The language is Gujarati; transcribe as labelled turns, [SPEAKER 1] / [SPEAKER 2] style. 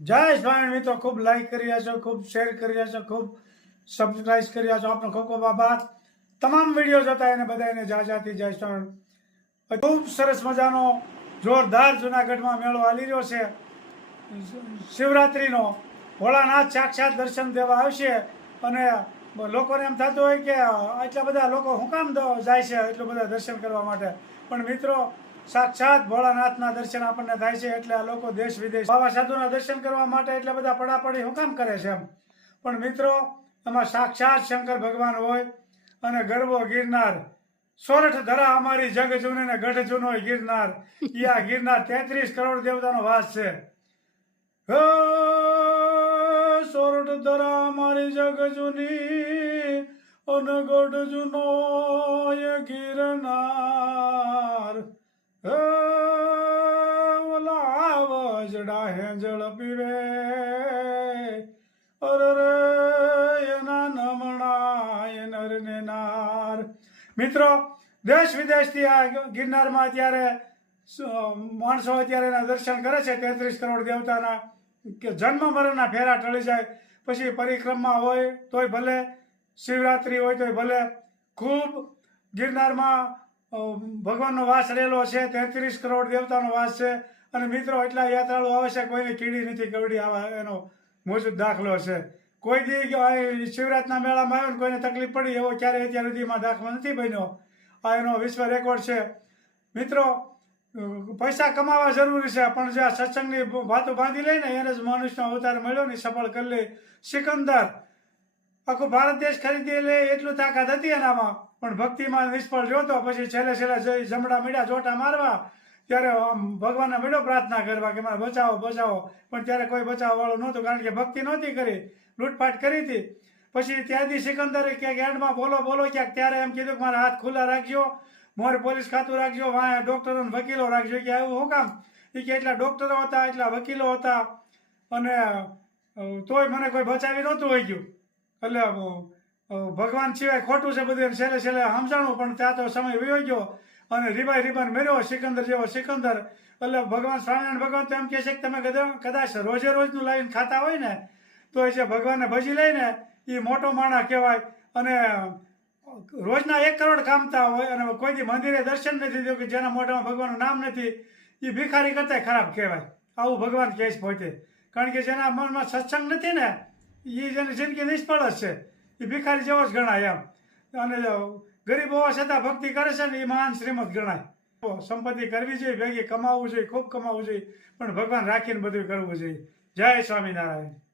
[SPEAKER 1] જય સ્વામી મિત્રો, ખૂબ લાઈક કરી રહ્યા છો, ખૂબ શેર કરી રહ્યા છો, ખૂબ સબસ્ક્રાઈબ કરી રહ્યા છો. આપનો ખૂબ ખૂબ આભાર. તમામ વીડિયો જોતા એને બધાને જાજાથી જય સ્વામી ખૂબ સરસ મજાનો, જોરદાર જુનાગઢમાં મેળો હાલી રહ્યો છે. શિવરાત્રિનો ભોળાનાથ સાક્ષાત દર્શન દેવા આવશે અને લોકોને એમ થતું હોય કે આટલા બધા લોકો હું કામ જાય છે એટલું બધા દર્શન કરવા માટે. પણ મિત્રો સાક્ષાત ભોળાનાથના દર્શન આપણને થાય છે એટલે આ લોકો દેશ વિદેશ બાબા સાધુના દર્શન કરવા માટે એટલે બધા પડાપડી હુકામ કરે છે એમ. પણ મિત્રો એમાં સાક્ષાત શંકર ભગવાન હોય અને ગરબો ગિરનાર. સોરઠ ધરા અમારી જગ જૂને ને ગઢ જૂનો ગિરનાર. ઈ ગિરનાર તેત્રીસ કરોડ દેવતાનો વાસ છે. સોરઠ ધરા અમારી જગ જૂની અને ગઢ જૂનો ગિરનાર. વજડા હેંજળ પીવે. અરે એના નમણા એ નર ને નાર. મિત્રો, દેશ વિદેશથી આ ગિરનારમાં અત્યારે માણસો અત્યારે એના દર્શન કરે છે તેત્રીસ કરોડ દેવતાના, કે જન્મ મરણના ફેરા ટળી જાય. પછી પરિક્રમા હોય તોય ભલે, શિવરાત્રિ હોય તોય ભલે. ખૂબ ગિરનારમાં ભગવાનનો વાસ રહેલો છે, તેત્રીસ કરોડ દેવતાનો વાસ છે. અને મિત્રો, એટલા યાત્રાળુ આવે છે કોઈને કીડી નથી કવડી આવા એનો મોજૂદ દાખલો છે. કોઈ દી શિવરાતના મેળામાં આવ્યો કોઈને તકલીફ પડી, એવો ક્યારે અત્યાર સુધીમાં દાખલો નથી બન્યો. આ એનો વિશ્વ રેકોર્ડ છે. મિત્રો પૈસા કમાવા જરૂરી છે, પણ જે આ સત્સંગની વાતો બાંધી લઈને એને જ મનુષ્યનો અવતાર મળ્યો ને સફળ કરી લે. સિકંદર, આખું ભારત દેશ ખરીદી લે, એટલું તાકાત હતી એનામાં. પણ ભક્તિમાં નિષ્ફળ જોતો પછી છેલ્લે છેલ્લે જઈ જમડા મીડા ચોટા મારવા. ત્યારે આમ ભગવાનને મેળો પ્રાર્થના કરવા કે મારે બચાવો બચાવો. પણ ત્યારે કોઈ બચાવવા વાળું નહોતું, કારણ કે ભક્તિ નહોતી કરી. લૂંટફાટ કરી હતી. પછી ત્યાંથી સિકંદરે ક્યાંક એન્ડમાં બોલો બોલો ક્યાંક ત્યારે એમ કીધું કે મારા હાથ ખુલ્લા રાખજો, મોર પોલીસ ખાતું રાખજો, વાંહે ડોક્ટરો વકીલો રાખજો. કે આવું શું કામ? એ કે એટલા ડોક્ટરો હતા, એટલા વકીલો હતા. અને તોય મને કોઈ બચાવી નહોતું હોય ગયું. એટલે ભગવાન સિવાય ખોટું છે બધું છેલ્લે છેલ્લે સમજાણું, પણ ત્યાં તો સમય વયો ગયો. અને રીબાઈ રીબાન મેળ્યો સિકંદર જેવો સિકંદર. એટલે ભગવાન સ્વામિનારાયણ ભગવાન તો એમ કહે છે કે તમે કદાચ રોજે રોજનું લાવીને ખાતા હોય ને, તો એ જે ભગવાનને ભજી લઈને એ મોટો માણસ કહેવાય. અને રોજના એક કરોડ કામતા હોય અને કોઈ દી મંદિરે દર્શન નથી થયું કે જેના મોઢામાં ભગવાનનું નામ નથી એ ભિખારી કરતા ખરાબ કહેવાય. આવું ભગવાન કહે છે પોતે. કારણ કે જેના મનમાં સત્સંગ નથી ને એ જેની જિંદગી નિષ્ફળ જ છે. એ ભિખારી જેવો જ ગણાય એમ. અને ગરીબ હોવા છતાં ભક્તિ કરે છે ને એ મહાન શ્રીમદ ગણાય. સંપત્તિ કરવી જોઈએ, ભેગી કમાવવું જોઈએ, ખૂબ કમાવવું જોઈએ, પણ ભગવાન રાખીને બધું કરવું જોઈએ. જય સ્વામિનારાયણ.